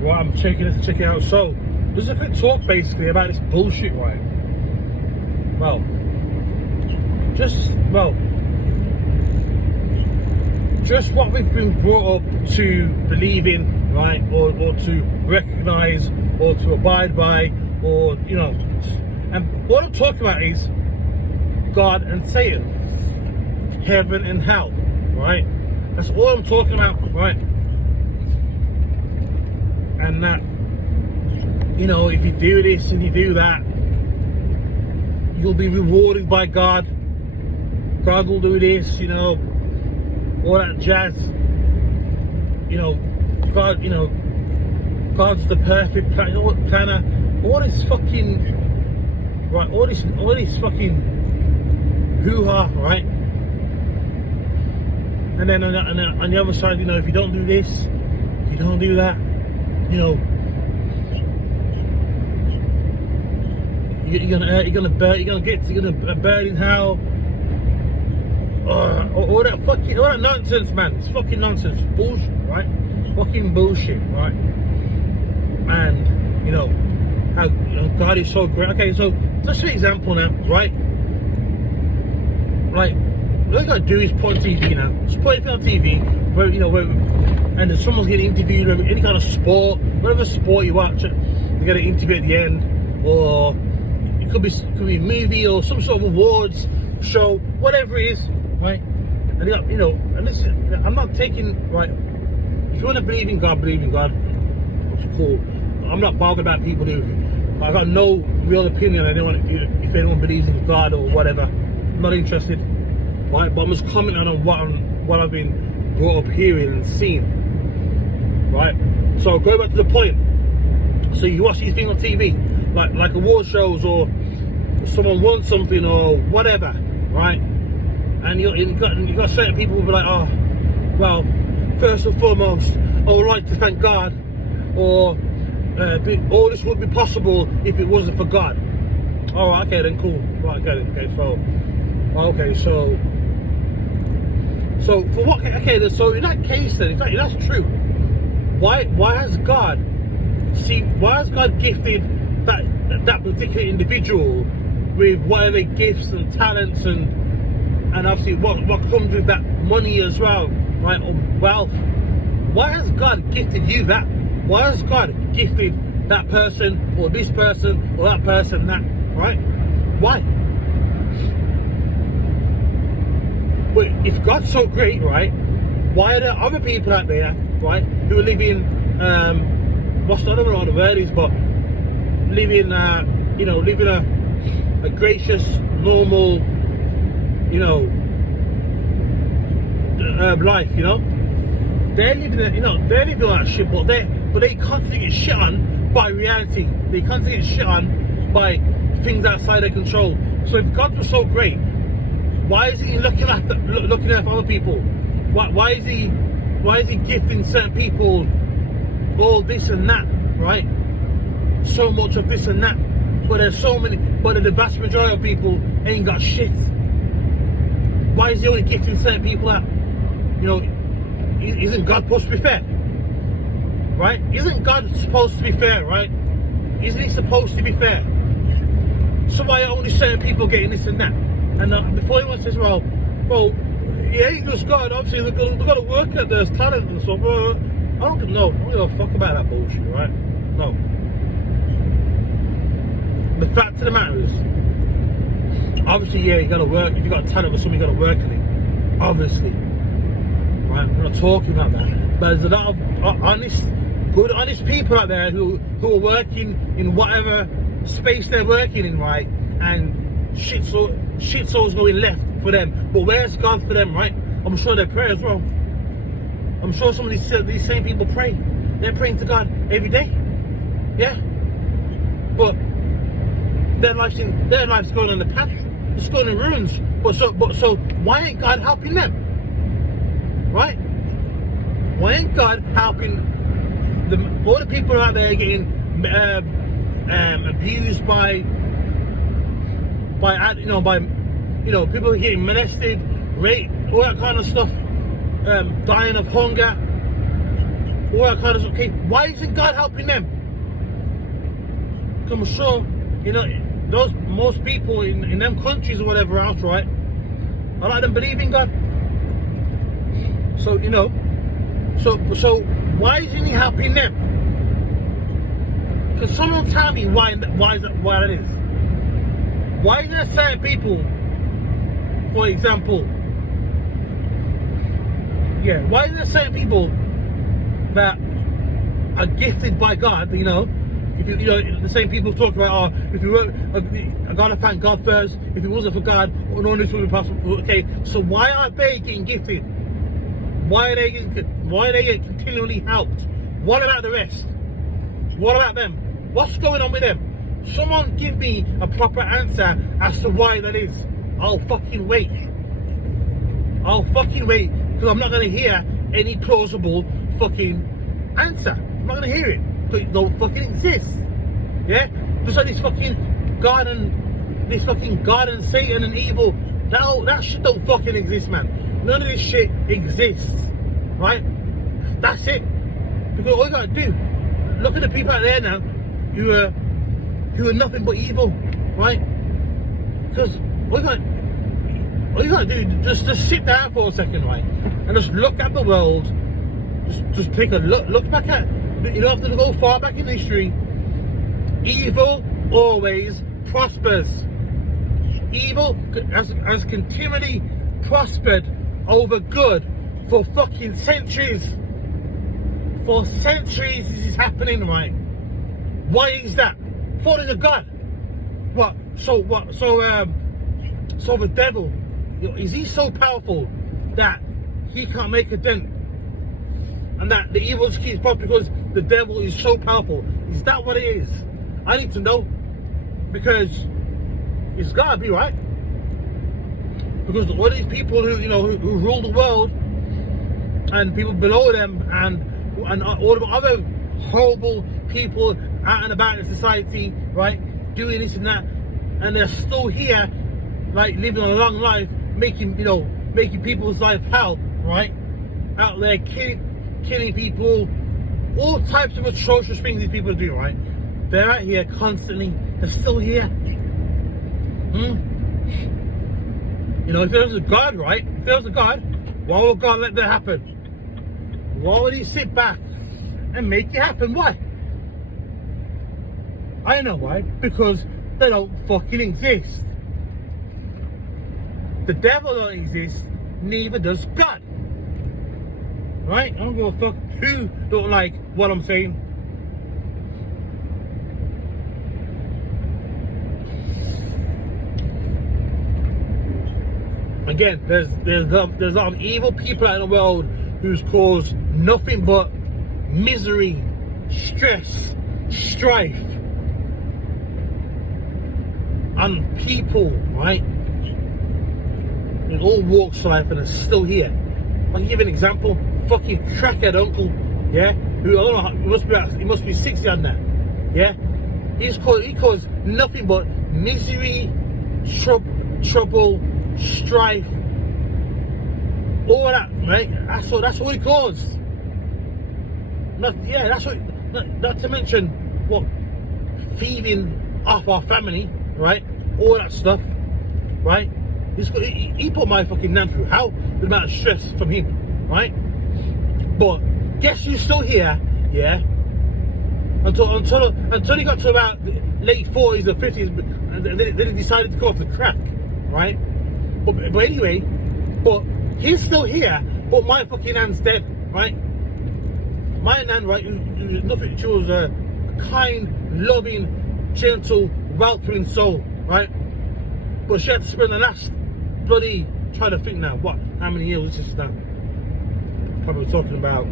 Right, I'm checking it to check it out. So, there's a quick talk basically about this bullshit, right? Well, just what we've been brought up to believe in, right? Or to recognize, or to abide by, or, you know. And what I'm talking about is God and Satan, heaven and hell, right? That's all I'm talking about, right? And that, you know, if you do this and you do that, you'll be rewarded by God. God will do this, you know, all that jazz. You know, God, you know, God's the perfect planner. All this fucking, right? All this fucking hoo-ha, right? And then on the other side, you know, if you don't do this, you don't do that, you know, you're gonna burn in hell. All that nonsense, man. It's fucking nonsense, bullshit, right? Fucking bullshit, right? And you know how, you know, God is so great. Okay, so just for example now, right? Like, all you gotta do is put on TV now. Just put anything on TV, where, you know, and then someone's getting interviewed, any kind of sport, whatever sport you watch, they get an interview at the end, or it could be a movie or some sort of awards show, whatever it is, right? And you know, and listen, you know, I'm not taking, right? If you want to believe in God, it's cool. I'm not bothered about people who, I've got no real opinion on anyone, if anyone believes in God or whatever. I'm not interested, right? But I'm just commenting on what I've been brought up hearing and seeing, right? So go back to the point. So you watch these things on TV, like award shows, or someone won something or whatever, right? And you got certain people who be like, oh, well, first and foremost, I would like to thank God, or all this would be possible if it wasn't for God. Oh, okay then, cool. Right, okay, so for what? Okay, so in that case, then, if that's true, why has God gifted that particular individual with whatever gifts and talents and obviously what comes with that money as well, right, or wealth? Why has God gifted you that? Why has God gifted that person, or this person, or that person that, right? Why? But if God's so great, right, why are there other people out there, right, who are living, I don't know what the word is, but living a gracious, normal, you know, life, you know? They're living all that shit, but they constantly get shit on by reality. They constantly get shit on by things outside their control. So if God was so great, why is he looking after other people? Why is he gifting certain people all this and that, right? So much of this and that, but there's so many, but the vast majority of people ain't got shit. Why is he only gifting certain people that, you know, isn't God supposed to be fair? Right? Isn't God supposed to be fair, right? Isn't he supposed to be fair? So why are only certain people getting this and that? And before anyone says, well, it ain't just God, obviously they've got to work at their talent and stuff. I don't give a fuck about that bullshit, right? No. The fact of the matter is, obviously, yeah, you got to work. If you got a talent or something, you got to work in it. Obviously. Right? We're not talking about that. But there's a lot of good, honest people out there who are working in whatever space they're working in, right? And shit's going left for them. But where's God for them, right? I'm sure they pray as well. I'm sure some of these same people pray. They're praying to God every day. Yeah. But their life's going on the path. It's going in ruins. But so why ain't God helping them? Right? Why ain't God helping all the people out there getting abused by people getting molested, raped, all that kind of stuff, dying of hunger, all that kind of stuff. Okay, why isn't God helping them? Because I'm sure, you know, those most people in them countries or whatever else, right? A lot of them believe in God. So, you know, so why isn't he helping them? Can someone tell me why that is? Why is there certain people, for example, why is there certain people that are gifted by God, you know? If you know, the same people talk about, if you were, I gotta thank God first. If it wasn't for God, none of this would be possible. Okay, so why aren't they getting gifted? Why are they getting continually helped? What about the rest? What about them? What's going on with them? Someone give me a proper answer as to why that is. I'll fucking wait. Because I'm not gonna hear any plausible fucking answer. I'm not gonna hear it. Because it don't fucking exist. Yeah? Just like this fucking God and Satan and evil. That shit don't fucking exist, man. None of this shit exists. Right? That's it. Because all you gotta do, look at the people out there now who are nothing but evil, right? Because all you gotta do, just sit down for a second, right? And just look at the world. Just take a look back at, you don't have to go far back in history. Evil always prospers. Evil has continually prospered over good for fucking centuries. For centuries this is happening, right? Why is that? Falling to God. What? So the devil, is he so powerful that he can't make a dent? And that the evil just keeps popping because the devil is so powerful? Is that what it is? I need to know. Because it's gotta be, right? Because all these people who rule the world, and people below them, and all the other horrible people out and about in society, right, doing this and that, and they're still here, right, living a long life, making people's life hell, right, out there killing people, all types of atrocious things these people do, right? They're out here constantly. They're still here. You know, if there was a God, right? If there was a God, why would God let that happen? Why would he sit back and make it happen? Why? I know why. Because they don't fucking exist. The devil don't exist, neither does God. Right? I don't give a fuck who don't like what I'm saying. Again, there's a lot of evil people out in the world who's caused nothing but misery, stress, strife, and people, right? In all walks of life, and are still here. I can give an example. Fucking crackhead uncle, yeah, who I don't know, he must be 60 on that, yeah. He caused nothing but misery, trouble, strife, all that, right? That's what he caused. Not to mention what, thieving off our family, right? All that stuff, right? He put my fucking nan through hell with the amount of stress from him, right? But guess who's still here, yeah? Until he got to about the late 40s or 50s, and then he decided to go off the crack, right? But anyway, but he's still here, but my fucking nan's dead, right? My nan, right, who nothing, she was a kind, loving, gentle, welcoming soul, right? But she had to spend the last bloody, trying to think now, how many years is this now? Probably talking about,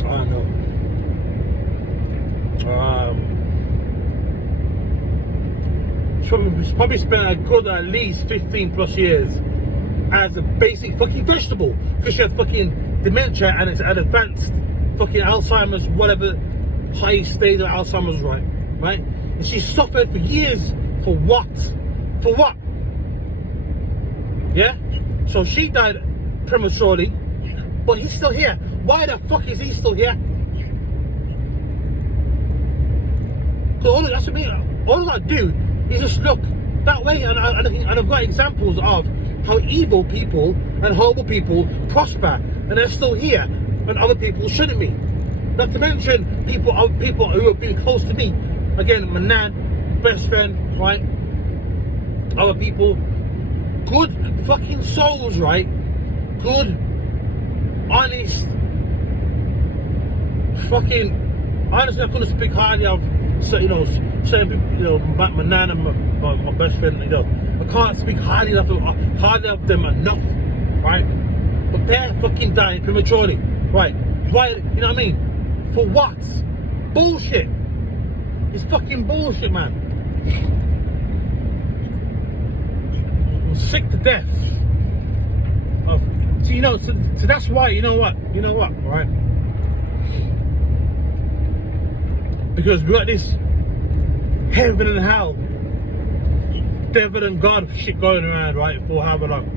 I don't know, she's probably spent a good at least 15 plus years as a basic fucking vegetable, because she had fucking dementia and it's an advanced fucking Alzheimer's, whatever high stage of Alzheimer's, right? And she suffered for years. For what? For what? Yeah? So she died prematurely, but he's still here. why the fuck is he still here? Because all that's what I mean. All I do is just look that way, and I've got examples of how evil people and horrible people prosper, and they're still here, and other people shouldn't be. Not to mention people who have been close to me. Again, my nan, best friend, right? Other people, good fucking souls, right? Good, honest, fucking. Honestly, I couldn't speak highly of, saying my nan and my best friend. I can't speak highly of them enough, right? But they're fucking dying prematurely, right? Why? You know what I mean? For what? Bullshit. It's fucking bullshit, man. I'm sick to death of. So that's why. You know what, right? Because we got this heaven and hell, devil and God shit going around, right? For however long.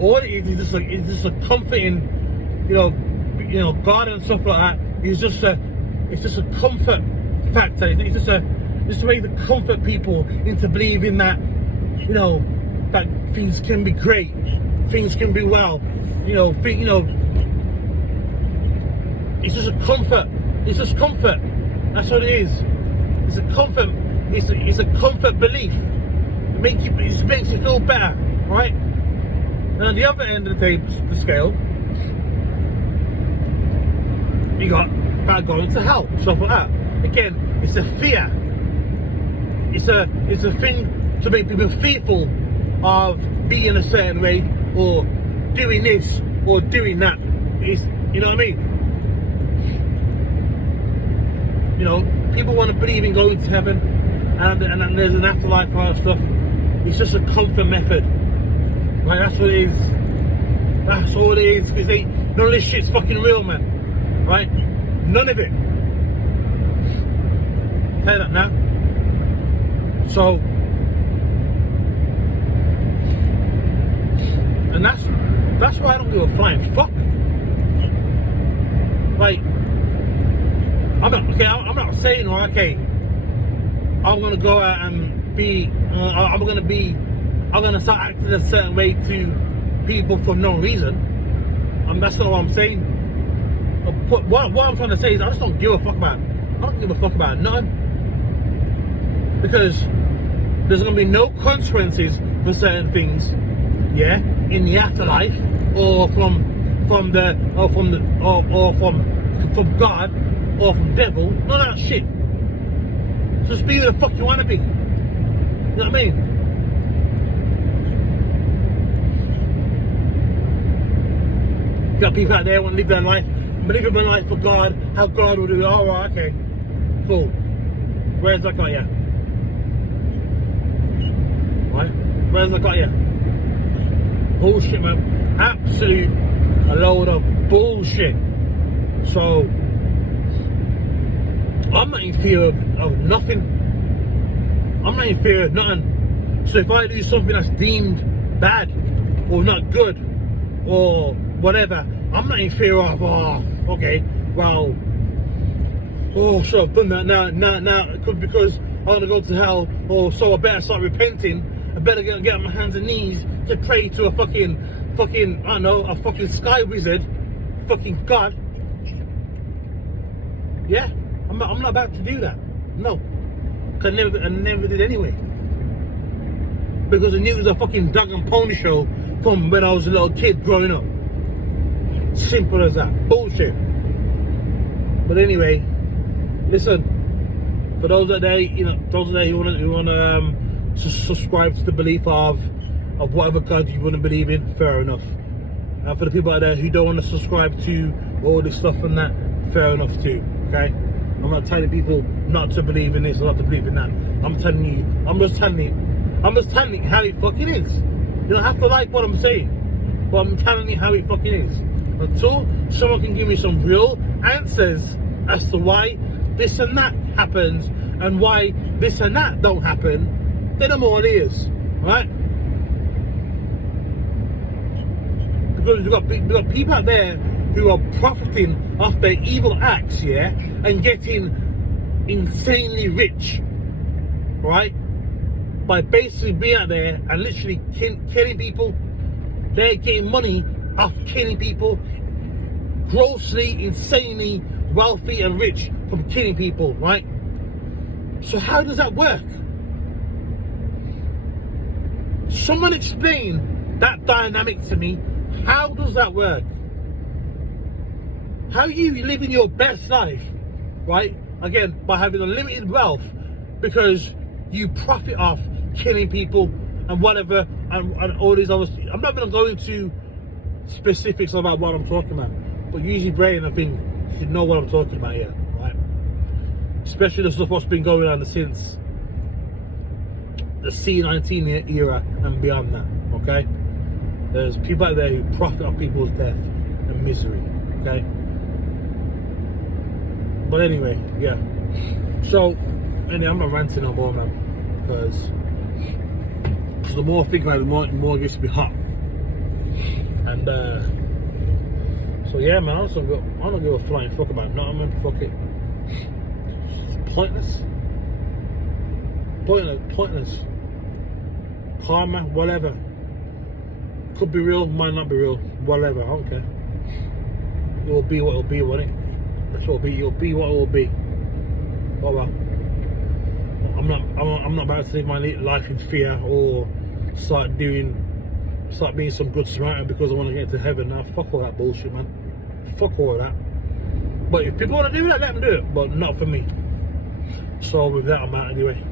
All it is just a comforting, God and stuff like that. It's just a comfort factor. It's just a way to comfort people into believing that, that things can be great, things can be well, it's just a comfort. It's just comfort. That's what it is. It's a comfort. It's a comfort belief. It makes you feel better, right? And on the other end of the scale, you got about going to hell, stuff like that. Again, it's a fear. It's a thing to make people fearful of being a certain way, or doing this or doing that. You know what I mean? People want to believe in going to heaven, and then there's an afterlife and all that stuff. It's just a comfort method. Like, that's what it is. That's all it is. Because none of this shit's fucking real, man. Right? None of it. Tell you that now. So, and that's why I don't give a flying fuck. Like, I'm not saying, okay, I'm gonna go out and be, I'm gonna start acting a certain way to people for no reason. That's not what I'm saying. What I'm trying to say is I just don't give a fuck about it. I don't give a fuck about nothing. Because there's gonna be no consequences for certain things, yeah, in the afterlife, or from God, or from devil. None of that shit. Just be who the fuck you wanna be. You know what I mean? You got people out there who want to live their life, live their life for God, how God will do it. Oh, right, okay, cool. Where's that got you? Right? Where's that got you? Bullshit, man. Absolute a load of bullshit. So, I'm not in fear of nothing. I'm not in fear of nothing. So if I do something that's deemed bad or not good or whatever, I'm not in fear of, okay, well, so I've done that now, because I'm gonna go to hell, or so I better start repenting. I better get on my hands and knees to pray to a fucking, I don't know, a fucking sky wizard, fucking God. Yeah, I'm not about to do that. No, I never did anyway. Because I knew it was a fucking dog and pony show from when I was a little kid growing up. Simple as that. Bullshit. But anyway, listen. For those out there, who wanna subscribe to the belief of whatever God you want to believe in, fair enough. And for the people out there who don't want to subscribe to all this stuff and that, fair enough too. Okay. I'm not telling people not to believe in this or not to believe in that. I'm just telling you how it fucking is. You don't have to like what I'm saying, but I'm telling you how it fucking is. Until someone can give me some real answers as to why this and that happens and why this and that don't happen, then I'm all ears, right? Because we've got people out there who are profiting off their evil acts, yeah, and getting insanely rich, right? By basically being out there and literally killing people. They're getting money off killing people, grossly, insanely wealthy and rich from killing people, right? So how does that work? Someone explain that dynamic to me. How does that work? How are you living your best life, right? Again, by having unlimited wealth because you profit off killing people and whatever and all these other. I'm not going to go into specifics about what I'm talking about, but use your brain. I think you should know what I'm talking about here, right? Especially the stuff what's been going on since the C19 era and beyond that, okay? There's people out there who profit off people's death and misery, okay? But anyway, yeah. So, anyway, I'm not ranting no more, man, because the more I think about it, the more it gets to be hot. And so yeah, man, I don't give a flying fuck about nothing, man. Fuck it. It's pointless. Pointless. Karma, whatever. Could be real, might not be real, whatever. I don't care. It will be what it will be, won't it? That's what it'll be. It'll be what it will be. Oh well. I'm not about to live my life in fear or start being some good Samaritan because I want to get into heaven. Now, fuck all that bullshit, man. Fuck all of that. But if people want to do that, let them do it. But not for me. So with that, I'm out anyway.